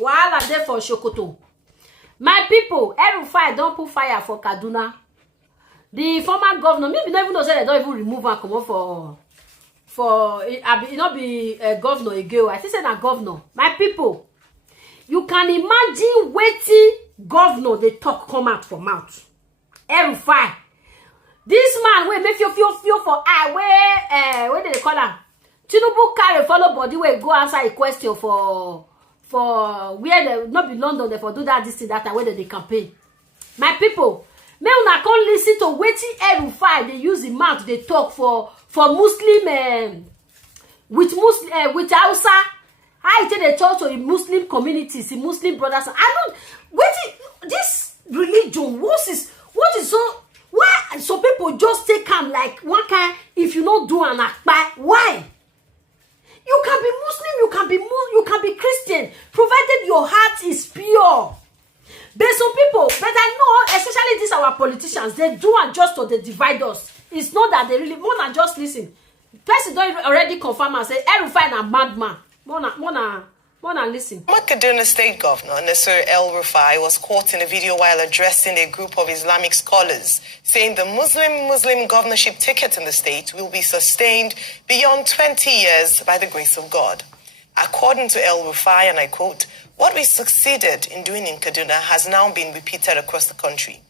wahala there for Sokoto. My people, elrufai don't put fire for Kaduna. The former governor, maybe not even know say they don't even remove and come for it not be a governor again. I think say that governor. My people, you can imagine wetin governor they talk come out for mouth. elrufai. This man wey make feel for eye where they call am? Tinubu carry follow body wey go answer a question for where they not be London they for do that this thing that way they campaign. My people, may una come listen to wetin elrufai they use the mouth they talk for Muslim with Hausa. How it they talk to in Muslim communities, in Muslim brothers. I don't wetin this religion. What is so why some people just take am like one kind if you not do an akpa. Why? You can be Muslim, you can be Christian, provided your heart is pure. But some people, but I know, especially these our politicians, they do and just to they divide us. It's not that they really more than just listen. Person don't already confirm and say elrufai na madman. More than listen. Kaduna State Governor Nasir El-Rufai was caught in a video while addressing a group of Islamic scholars, saying the Muslim governorship ticket in the state will be sustained beyond 20 years by the grace of God. According to El-Rufai, and I quote, "What we succeeded in doing in Kaduna has now been repeated across the country.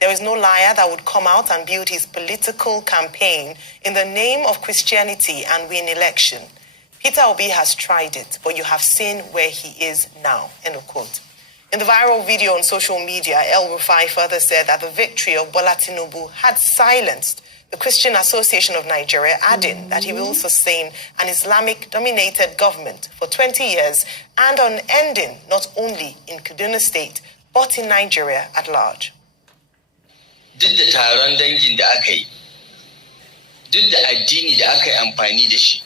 There is no liar that would come out and build his political campaign in the name of Christianity and win election. Peter Obi has tried it, but you have seen where he is now." End of quote. In the viral video on social media, El-Rufai further said that the victory of Bola Tinubu had silenced the Christian Association of Nigeria, adding that he will sustain an Islamic-dominated government for 20 years and unending not only in Kaduna State, but in Nigeria at large. Duk da taron dangin da aka yi, duk da addini da aka yi amfani da shi,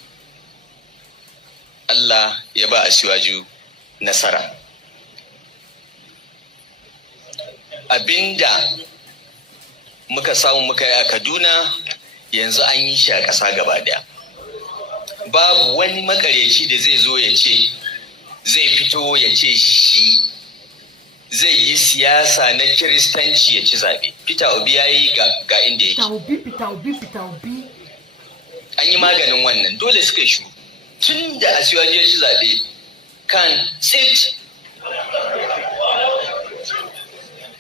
Allah ya ba Asiwaju nasara. Abinda muka samu muka yi a Kaduna yanzu an yi shi a ƙasa gaba daya. Babu wani makareci da zai zo ya ce zai fito ya ce shi zai yi siyasa na Kiristanci ya ci zabe. Peter Obi ya yi ga inda yake. Peter Obi. An yi maganin wannan dole suka yi shiru. Tun da Asiwaju ya ci zabe kan sit.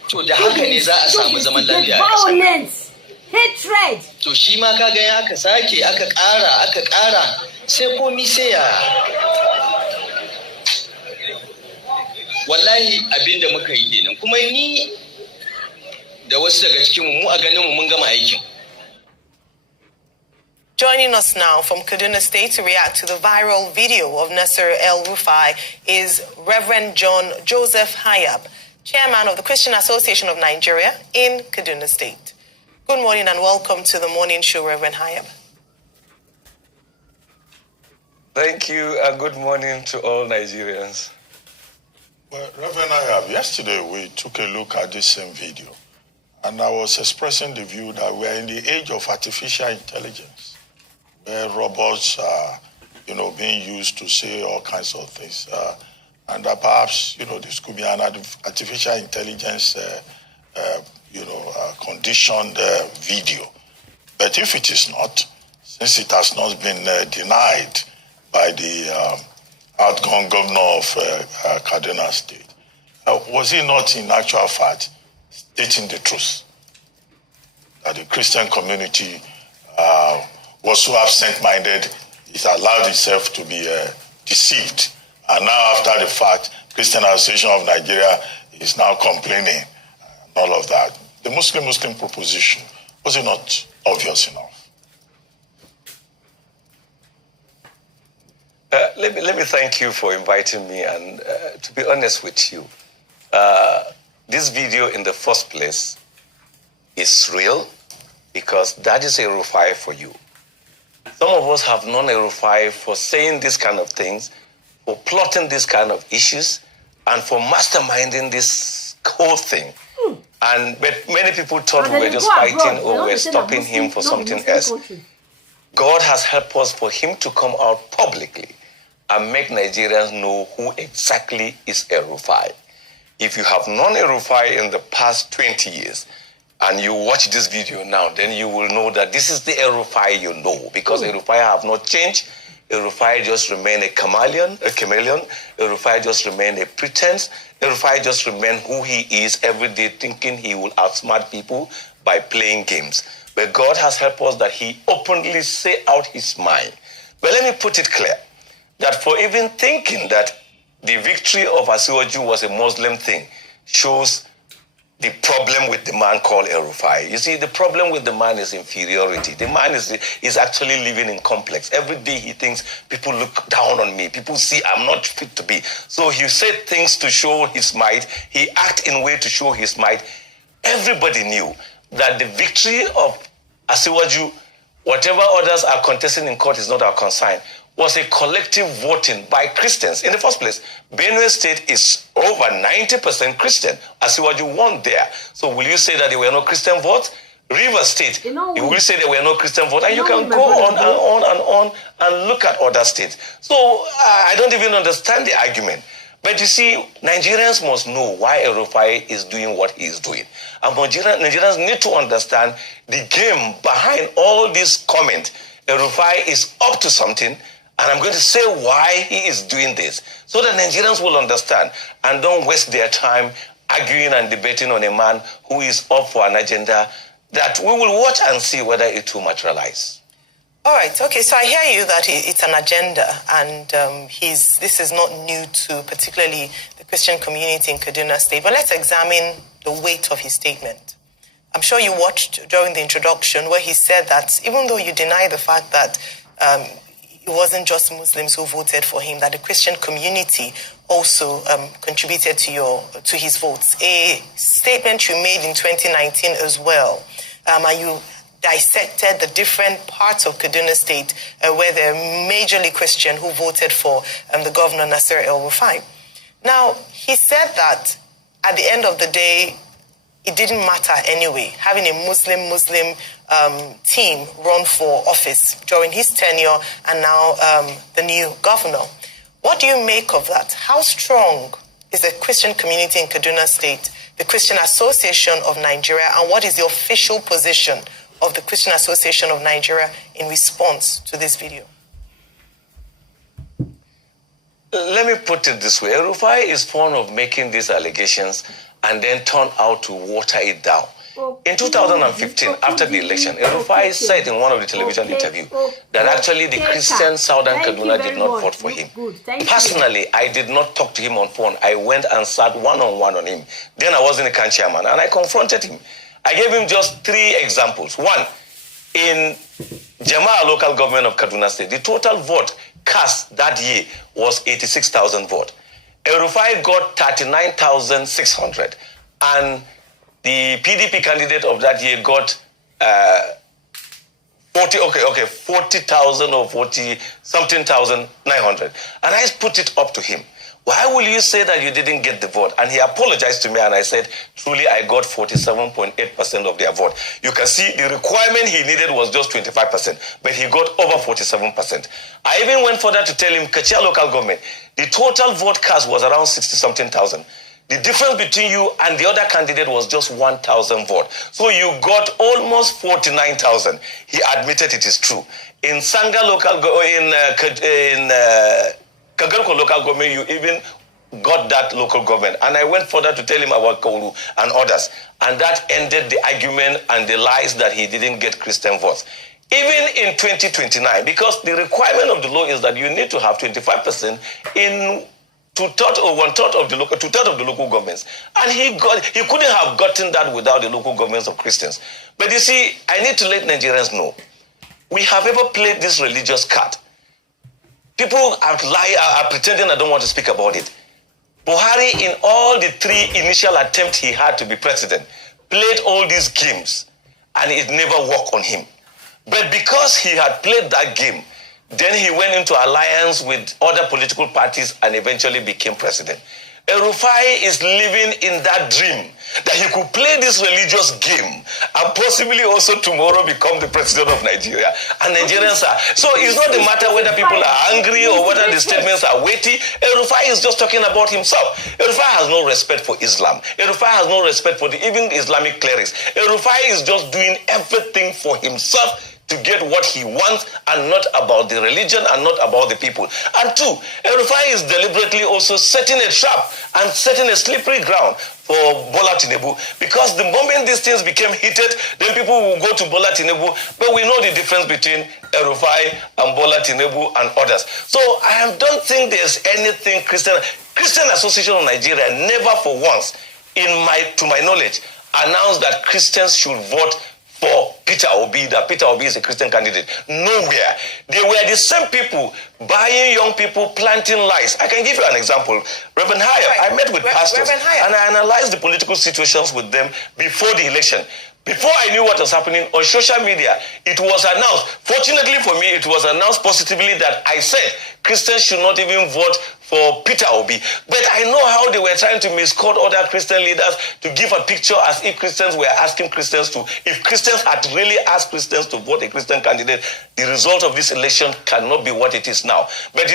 To da haka ne za a samu zaman lafiya a violence, hatred. To shi ma ka ga aka sake aka ƙara sai komi sai ya wallahi abinda muka yi kenan kuma ni da wasu daga cikin mu a ganin mu mun gama aikin. Joining us now from Kaduna State to react to the viral video of Nasir El-Rufai is Reverend John Joseph Hayab, Chairman of the Christian Association of Nigeria in Kaduna State. Good morning and welcome to the morning show, Reverend Hayab. Thank you and good morning to all Nigerians. Well, Reverend Hayab, yesterday we took a look at this same video and I was expressing the view that we are in the age of artificial intelligence, where robots are, being used to say all kinds of things. And that perhaps, this could be an artificial intelligence, conditioned video. But if it is not, since it has not been denied by the outgone governor of Kaduna State, was he not in actual fact stating the truth? That the Christian community was so absent-minded, it allowed itself to be deceived. And now, after the fact, Christian Association of Nigeria is now complaining and all of that. The Muslim proposition, was it not obvious enough? Let me thank you for inviting me. And to be honest with you, this video in the first place is real because that is elrufai for you. Some of us have known elrufai for saying these kind of things, for plotting these kind of issues, and for masterminding this whole thing. But many people thought we were just fighting or we were stopping him for something else. God has helped us for him to come out publicly and make Nigerians know who exactly is elrufai. If you have known elrufai in the past 20 years, and you watch this video now, then you will know that this is the elrufai you know, because elrufai have not changed. elrufai just remain a chameleon. elrufai just remain a pretense. elrufai just remain who he is every day, thinking he will outsmart people by playing games. But God has helped us that he openly say out his mind. But let me put it clear, that for even thinking that the victory of Asiwaju was a Muslim thing shows the problem with the man called elrufai. You see, the problem with the man is inferiority. The man is actually living in complex. Every day he thinks people look down on me. People see I'm not fit to be. So he said things to show his might. He acted in a way to show his might. Everybody knew that the victory of Asiwaju, whatever others are contesting in court is not our concern, was a collective voting by Christians. In the first place, Benue State is over 90% Christian. Asiwaju won there. So will you say that there were no Christian votes? River State, you will say there were no Christian votes. And you can go on and on and on and look at other states. So I don't even understand the argument. But you see, Nigerians must know why elrufai is doing what he is doing. And Nigerians need to understand the game behind all these comments. elrufai is up to something, and I'm going to say why he is doing this, so that Nigerians will understand and don't waste their time arguing and debating on a man who is up for an agenda that we will watch and see whether it will materialize. All right, okay, so I hear you that it's an agenda, and this is not new to particularly the Christian community in Kaduna State. But let's examine the weight of his statement. I'm sure you watched during the introduction where he said that even though you deny the fact that it wasn't just Muslims who voted for him, that the Christian community also contributed to his votes. A statement you made in 2019 as well, and you dissected the different parts of Kaduna State where they're majorly Christian who voted for the governor, Nasir El-Rufai. Now, he said that at the end of the day, it didn't matter anyway, having a Muslim team run for office during his tenure and now the new governor. What do you make of that? How strong is the Christian community in Kaduna State, the Christian Association of Nigeria, and what is the official position of the Christian Association of Nigeria in response to this video? Let me put it this way. elrufai is fond of making these allegations and then turn out to water it down. In 2015, after the election, elrufai said in one of the television interviews that actually the Christian Southern Kaduna did not vote for him. Personally, I did not talk to him on phone. I went and sat one-on-one on him. Then I wasn't a CAN chairman, and I confronted him. I gave him just 3 examples. One, in Jama'a local government of Kaduna State, the total vote cast that year was 86,000 votes. elrufai got 39,600, and the PDP candidate of that year got 40,000 or 40-something thousand 900. And I put it up to him. Why will you say that you didn't get the vote? And he apologized to me, and I said, truly, I got 47.8% of their vote. You can see the requirement he needed was just 25%, but he got over 47%. I even went further to tell him, Kachia local government, the total vote cast was around 60-something thousand. The difference between you and the other candidate was just 1,000 votes. So you got almost 49,000. He admitted it is true. In Sanga local Kagarko local government, you even got that local government. And I went further to tell him about Kauru and others. And that ended the argument and the lies that he didn't get Christian votes. Even in 2029, because the requirement of the law is that you need to have 25% in two-thirds or one-third of the local governments. And he couldn't have gotten that without the local governments of Christians. But you see, I need to let Nigerians know, we have ever played this religious card. People are pretending I don't want to speak about it. Buhari, in all the 3 initial attempts he had to be president, played all these games, and it never worked on him. But because he had played that game, then he went into alliance with other political parties and eventually became president. El-Rufai is living in that dream that he could play this religious game and possibly also tomorrow become the president of Nigeria. And Nigerians are. So it's not the matter whether people are angry or whether the statements are weighty. El-Rufai is just talking about himself. El-Rufai has no respect for Islam. El-Rufai has no respect for even Islamic clerics. El-Rufai is just doing everything for himself to get what he wants and not about the religion and not about the people. And two, El-Rufai is deliberately also setting a trap and setting a slippery ground for Bola Tinubu, because the moment these things became heated, then people will go to Bola Tinubu. But we know the difference between El-Rufai and Bola Tinubu and others. So I don't think there's anything Christian Association of Nigeria never for once, to my knowledge, announced that Christians should vote for Peter Obi, that Peter Obi is a Christian candidate. Nowhere. They were the same people buying young people, planting lies. I can give you an example. Reverend Haya, I met with pastors and I analyzed the political situations with them before the election. Before I knew what was happening on social media, it was announced. Fortunately for me, it was announced positively that I said Christians should not even vote for Peter Obi. But I know how they were trying to misquote other Christian leaders to give a picture as if Christians were asking Christians to. If Christians had really asked Christians to vote a Christian candidate, the result of this election cannot be what it is now. But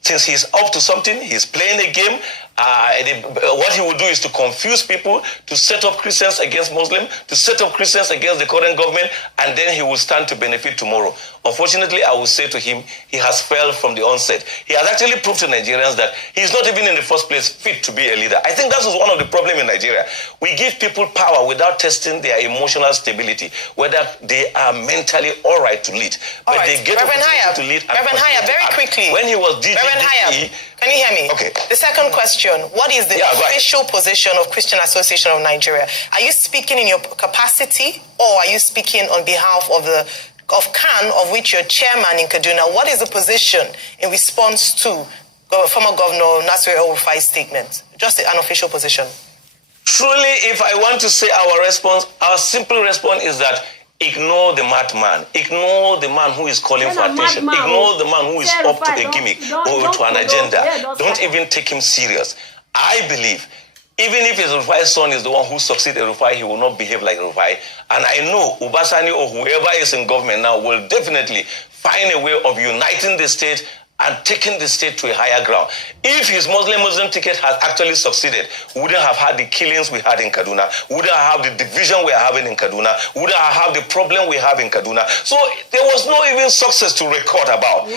since he's up to something, he's playing a game. What he will do is to confuse people, to set up Christians against Muslims, to set up Christians against the current government, and then he will stand to benefit tomorrow. Unfortunately, I will say to him, he has failed from the onset. He has actually proved to Nigerians that he's not even in the first place fit to be a leader. I think that was one of the problems in Nigeria. We give people power without testing their emotional stability, whether they are mentally all right to lead. But they get opportunity to lead. Reverend Haya, very quickly. When he was DG, Reverend Haya, can you hear me? Okay. The second question, what is the official position of Christian Association of Nigeria? Are you speaking in your capacity, or are you speaking on behalf of CAN, of which you're chairman in Kaduna? What is the position in response to former Governor Nasir El-Rufai's statement? Just an official position. Truly, if I want to say our simple response is that ignore the madman. Ignore the man who is calling for attention. Ignore the man who is up to a gimmick or to an agenda. Don't even take him serious. I believe, even if El-Rufai's son is the one who succeeded El-Rufai, he will not behave like El-Rufai. And I know Ubasani or whoever is in government now will definitely find a way of uniting the state and taking the state to a higher ground. If his Muslim ticket has actually succeeded, we wouldn't have had the killings we had in Kaduna, we wouldn't have the division we are having in Kaduna, we wouldn't have the problem we have in Kaduna. So there was no even success to record about.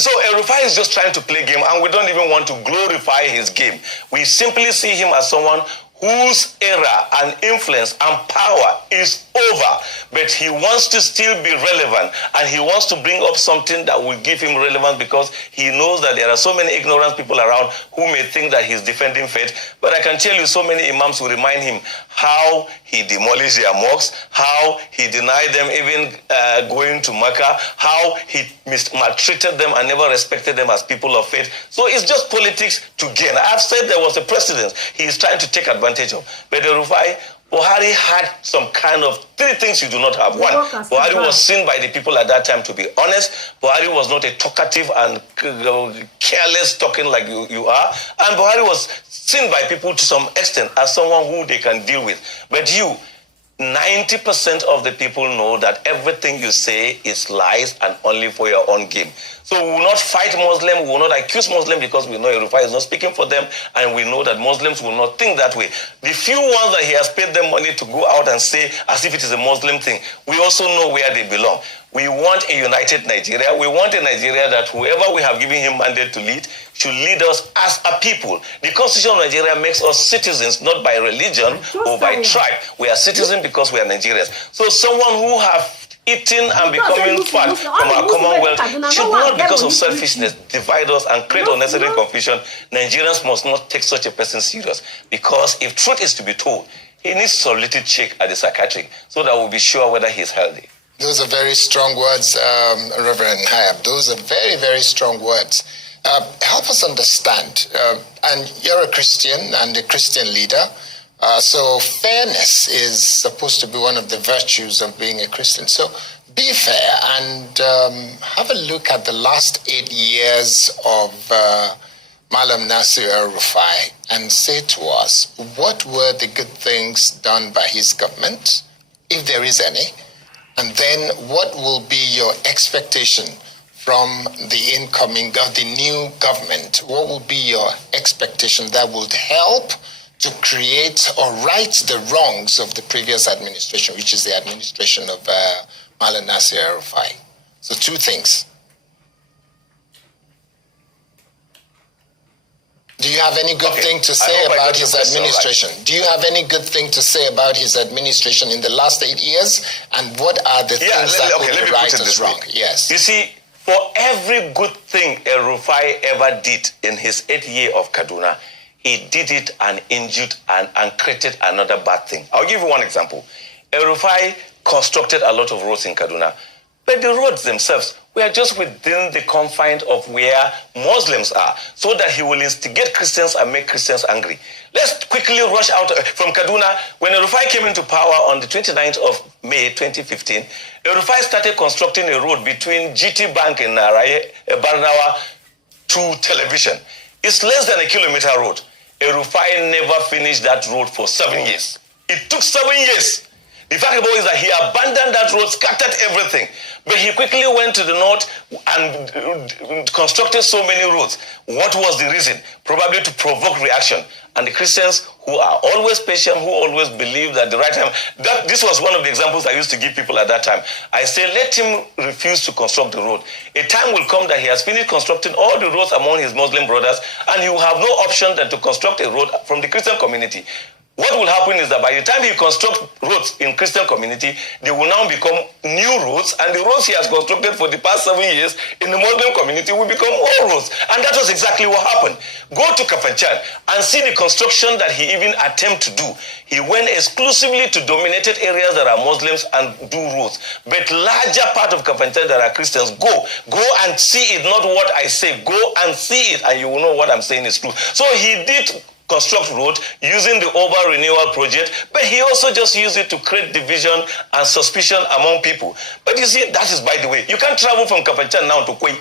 So El-Rufai is just trying to play game, and we don't even want to glorify his game. We simply see him as someone whose era and influence and power is over, but he wants to still be relevant, and he wants to bring up something that will give him relevance, because he knows that there are so many ignorant people around who may think that he's defending faith. But I can tell you, so many imams will remind him how he demolished their mosques, how he denied them even going to Mecca, how he maltreated them and never respected them as people of faith. So it's just politics to gain. I've said there was a precedent he is trying to take advantage of. But El-Rufai, Buhari had some kind of three things you do not have. One, Buhari was seen by the people at that time to be honest. Buhari was not a talkative and careless talking like you are. And Buhari was seen by people to some extent as someone who they can deal with. But 90% of the people know that everything you say is lies and only for your own game. So we will not fight Muslims, we will not accuse Muslims, because we know El-Rufai is not speaking for them, and we know that Muslims will not think that way. The few ones that he has paid them money to go out and say as if it is a Muslim thing, we also know where they belong. We want a united Nigeria. We want a Nigeria that whoever we have given him mandate to lead should lead us as a people. The Constitution of Nigeria makes us citizens, not by religion or by tribe. We are citizens because we are Nigerians. So someone who have eating and becoming fat from our commonwealth should not, because of selfishness, divide us and create unnecessary confusion. Nigerians must not take such a person serious, because if truth is to be told, he needs a little check at the psychiatric so that we'll be sure whether he's healthy. Those are very strong words, Reverend Hayab. Those are very, very strong words. Help us understand, and you're a Christian and a Christian leader, so fairness is supposed to be one of the virtues of being a Christian. So be fair and have a look at the last 8 years of Malam Nasir El-Rufai and say to us what were the good things done by his government, if there is any, and then what will be your expectation from the incoming, the new government? What will be your expectation that would help to create or right the wrongs of the previous administration, which is the administration of Malam Nasir El-Rufai? So two things. Do you have any good thing to say about his administration? Right. Do you have any good thing to say about his administration in the last 8 years? And what are the things that will be right and wrong? Yes. You see, for every good thing El-Rufai ever did in his 8th year of Kaduna, he did it and injured and created another bad thing. I'll give you one example. El-Rufai constructed a lot of roads in Kaduna, but the roads themselves were just within the confines of where Muslims are, so that he will instigate Christians and make Christians angry. Let's quickly rush out from Kaduna. When El-Rufai came into power on the 29th of May 2015, El-Rufai started constructing a road between GT Bank in Barnawa to Television. It's less than a kilometer road. El-Rufai never finished that road for 7 years. It took 7 years. The fact about it is that he abandoned that road, scattered everything. But he quickly went to the north and constructed so many roads. What was the reason? Probably to provoke reaction. And the Christians, who are always patient, who always believe that the right time, this was one of the examples I used to give people at that time. I say, let him refuse to construct the road. A time will come that he has finished constructing all the roads among his Muslim brothers, and he will have no option than to construct a road from the Christian community. What will happen is that by the time he constructs roads in Christian community, they will now become new roads, and the roads he has constructed for the past 7 years in the Muslim community will become old roads. And that was exactly what happened. Go to Kafanchan and see the construction that he even attempted to do. He went exclusively to dominated areas that are Muslims and do roads. But larger part of Kafanchan that are Christians, go and see it, not what I say. Go and see it, and you will know what I'm saying is true. So he did construct road using the Over Renewal project, but he also just used it to create division and suspicion among people. But you see, that is by the way. You can't travel from Kafanchan now to Kwai.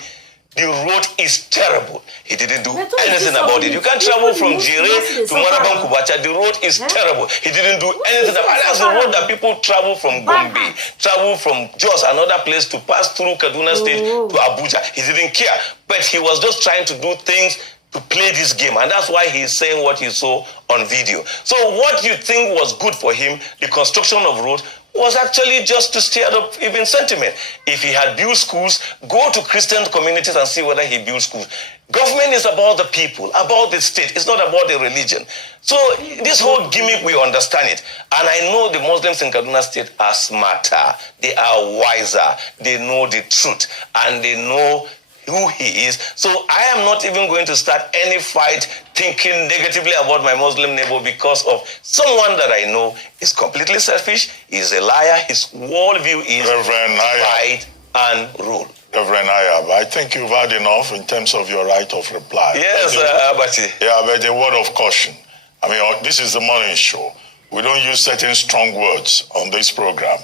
The road is terrible. He didn't do anything about it. You can't travel from Jire to Marabam Kubacha. The road is terrible. He didn't do anything about it. That's the road that people travel from Gombe, travel from Jos, another place, to pass through Kaduna State to Abuja. He didn't care. But he was just trying to do things to play this game, and that's why he's saying what you saw on video. So what you think was good for him, the construction of roads, was actually just to stir up even sentiment. If he had built schools, go to Christian communities and see whether he built schools. Government is about the people, about the state. It's not about the religion. So this whole gimmick, we understand it. And I know the Muslims in Kaduna State are smarter. They are wiser. They know the truth. And they know who he is. So I am not even going to start any fight thinking negatively about my Muslim neighbor because of someone that I know is completely selfish, is a liar, his worldview is divide and rule. Reverend Ayab, I think you've had enough in terms of your right of reply. Yes, Abati. Yeah, but a word of caution. I mean, this is the morning show. We don't use certain strong words on this program,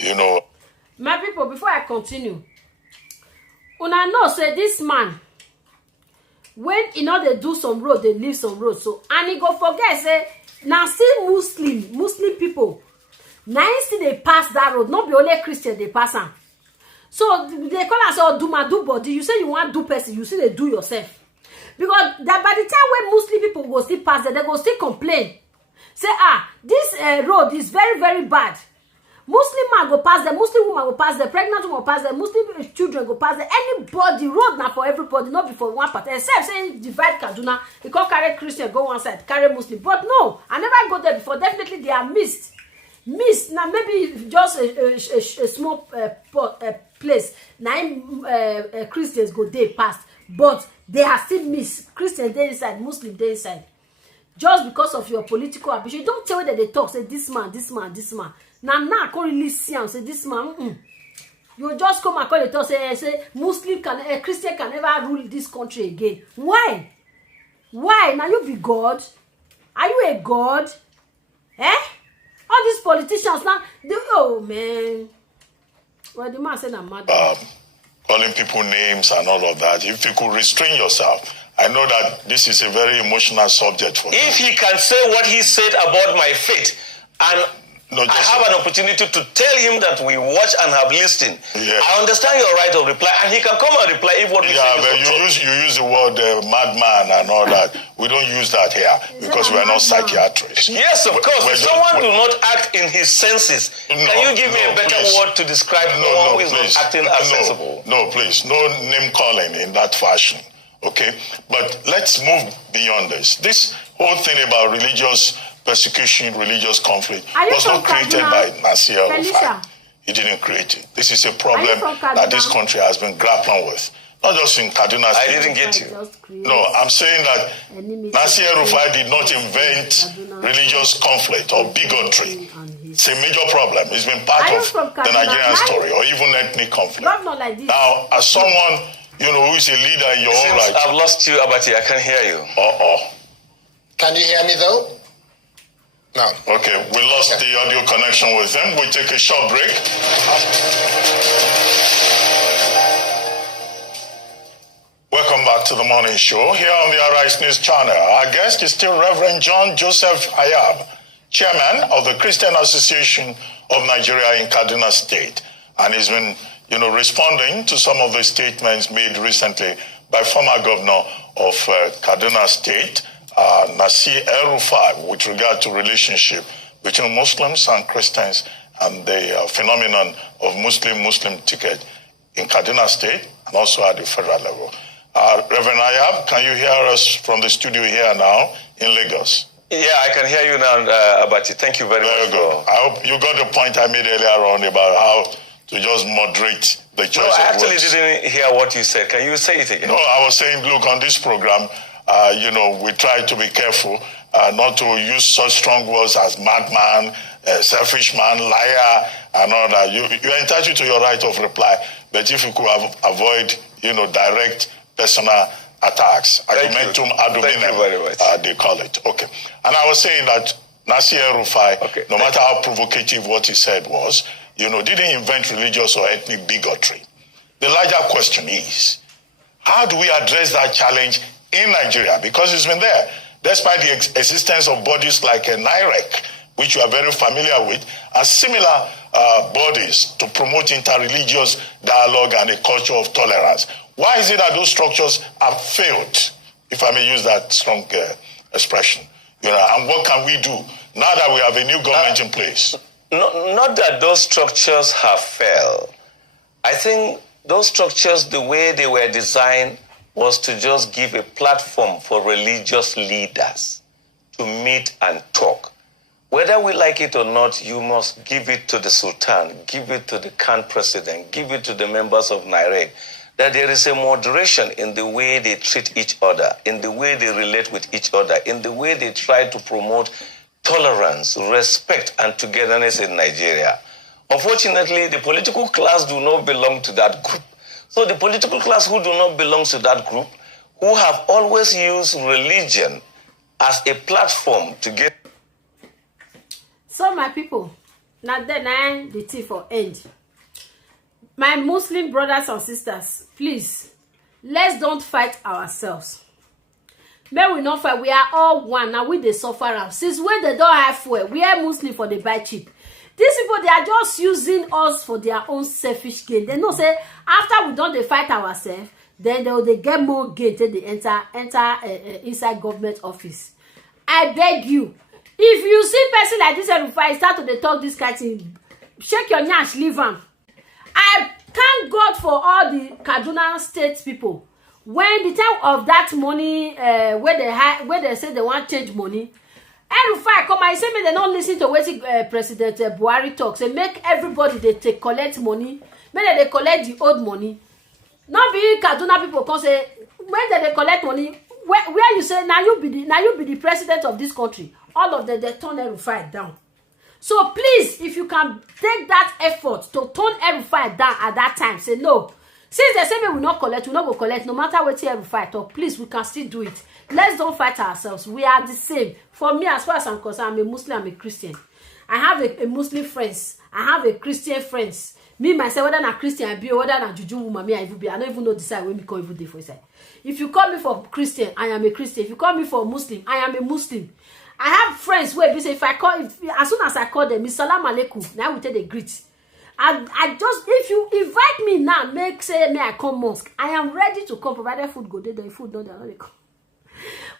you know. My people, before I continue, una know say this man, when they do some road, they leave some road. So and he go forget say now still Muslim people now still they pass that road, not be only Christian they pass am. So they call us all do body. You say you want do person, you see they do yourself. Because that by the time when Muslim people go still pass there, they go still complain. Say this road is very, very bad. Muslim man go pass there, Muslim woman go pass there, pregnant woman go pass there, Muslim children go pass there. Anybody, road now for everybody, not before one part. Except saying divide Kaduna, he can't carry Christian, go one side, carry Muslim. But no, I never go there before. Definitely they are missed. Now maybe just a small place. Now Christians go there past, but they are still missed. Christians they inside, Muslim they inside. Just because of your political ambition, don't tell that they talk. Say this man. Now I can't really see and say this man. You just come and call it say Muslim Christian can never rule this country again. Why? Now you be God? Are you a God? All these politicians now, oh man. Well, the man said I'm mad. Calling people names and all of that. If you could restrain yourself I know that this is a very emotional subject for you. If he can say what he said about my faith, and No, I have an opportunity to tell him that we watch and have listened. Yeah. I understand your right of reply, and he can come and reply if what we say is but you use the word madman and all that. We don't use that here because we are not psychiatrists. Yes, of course. If someone do not act in his senses, can you give me a better word to describe someone who is not acting as sensible? No, please. No name calling in that fashion. Okay? But let's move beyond this. This whole thing about religious persecution, religious conflict was not created by Nasir elrufai. He didn't create it. This is a problem that this country has been grappling with. Not just in Kaduna State. I didn't get you. No, I'm saying that Nasir elrufai did not invent religious conflict or bigotry. It's a major problem. It's been part of the Nigerian story or even ethnic conflict. Now, as someone, who is a leader in your own right. I've lost you, Abati. I can't hear you. Can you hear me though? No. Okay, we lost the audio connection with them. We'll take a short break. Welcome back to the morning show here on the Arise News channel. Our guest is still Reverend John Joseph Ayab, chairman of the Christian Association of Nigeria in Kaduna State, and he's been, responding to some of the statements made recently by former governor of Kaduna State, Nasir elrufai, with regard to relationship between Muslims and Christians and the phenomenon of Muslim ticket in Kaduna State and also at the federal level. Reverend Ayab, can you hear us from the studio here now in Lagos? Yeah, I can hear you now, Abati. Thank you very much. Very good. I hope you got the point I made earlier on about how to just moderate the choice of words. No, I actually didn't hear what you said. Can you say it again? No, I was saying, look, on this program, we try to be careful not to use such strong words as madman, selfish man, liar, and all that. You're entitled to your right of reply, but if you could avoid, direct personal attacks, argumentum ad hominem, they call it. Okay. And I was saying that Nasir elrufai, no matter how provocative what he said was, didn't invent religious or ethnic bigotry. The larger question is, how do we address that challenge in Nigeria? Because it's been there, despite the existence of bodies like NIREC, which you are very familiar with, and similar bodies to promote interreligious dialogue and a culture of tolerance. Why is it that those structures have failed, if I may use that strong expression? And what can we do now that we have a new government in place? Not that those structures have failed. I think those structures, the way they were designed, was to just give a platform for religious leaders to meet and talk. Whether we like it or not, you must give it to the Sultan, give it to the Khan president, give it to the members of NIREC, that there is a moderation in the way they treat each other, in the way they relate with each other, in the way they try to promote tolerance, respect, and togetherness in Nigeria. Unfortunately, the political class do not belong to that group. So the political class who do not belong to that group, who have always used religion as a platform to get... So my people, now then the tea for end. My Muslim brothers and sisters, please, let's don't fight ourselves. May we not fight. We are all one. Now we they suffer. Since when they don't have fuel, we are Muslim for the buy cheap. These people, they are just using us for their own selfish gain. They know say after we don't they fight ourselves, then they get more gain till they enter inside government office. I beg you, if you see person like this elrufai start to they talk this kind of thing, shake your nyash, leave him. I thank God for all the Kaduna State people. When the time of that money, where they say they want change money, elrufai come and say me they don't listen to what President Buhari talks. They make everybody they take collect money. Maybe they collect the old money. Not be Kaduna people come say when they collect money. Where you say now you be the president of this country. All of them they turn elrufai down. So please, if you can take that effort to turn elrufai down at that time, say no. Since they say we will not collect, we will not go collect, no matter what elrufai talk, please, we can still do it. Let's don't fight ourselves. We are the same. For me, as far as I'm concerned, I'm a Muslim, I'm a Christian. I have a Muslim friends. I have a Christian friends. Me myself, whether na Christian I be or whether na juju woman me I even be, I don't even know decide when me call even dey for inside. If you call me for Christian, I am a Christian. If you call me for Muslim, I am a Muslim. I have friends where be say if I call, as soon as I call them, Salam alaikum, now we take the greet. I just, if you invite me now, make say me I come mosque, I am ready to come, provided food go there, the food no, they come.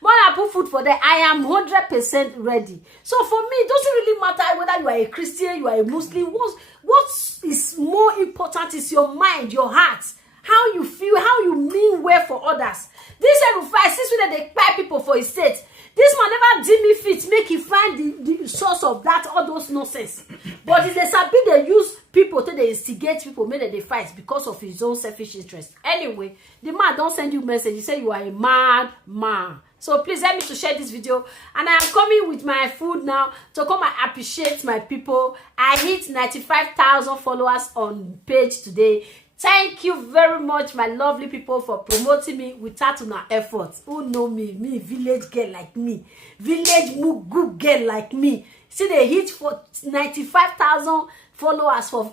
When I put food for them, I am 100% ready. So for me, it doesn't really matter whether you are a Christian, you are a Muslim. What is more important is your mind, your heart, how you feel, how you mean well for others. This elrufai, since when they buy people for his state, this man never did me fit make he find the source of that, all those nonsense. But it's a sabi they use people to they instigate people, make they fight because of his own selfish interest. Anyway, the man don't send you message. He say you are a mad man. So please help me to share this video. And I am coming with my food now to come and appreciate my people. I hit 95,000 followers on page today. Thank you very much, my lovely people, for promoting me without my efforts. Who know me? Me, village girl like me. Village mugu girl like me. See, they hit for 95,000 followers for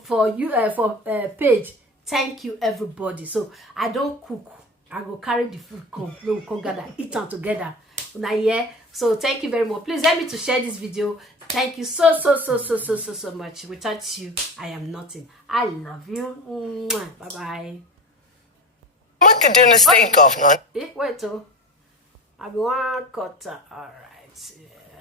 page. Thank you, everybody. So, I don't cook. I go carry the food, come. We will come gather, eat them together. Yeah. So, thank you very much. Please help me to share this video. Thank you so much. Without you, I am nothing. I love you. Bye-bye. Kaduna State Governor. Wait, oh. I be one quarter. All right. Yeah.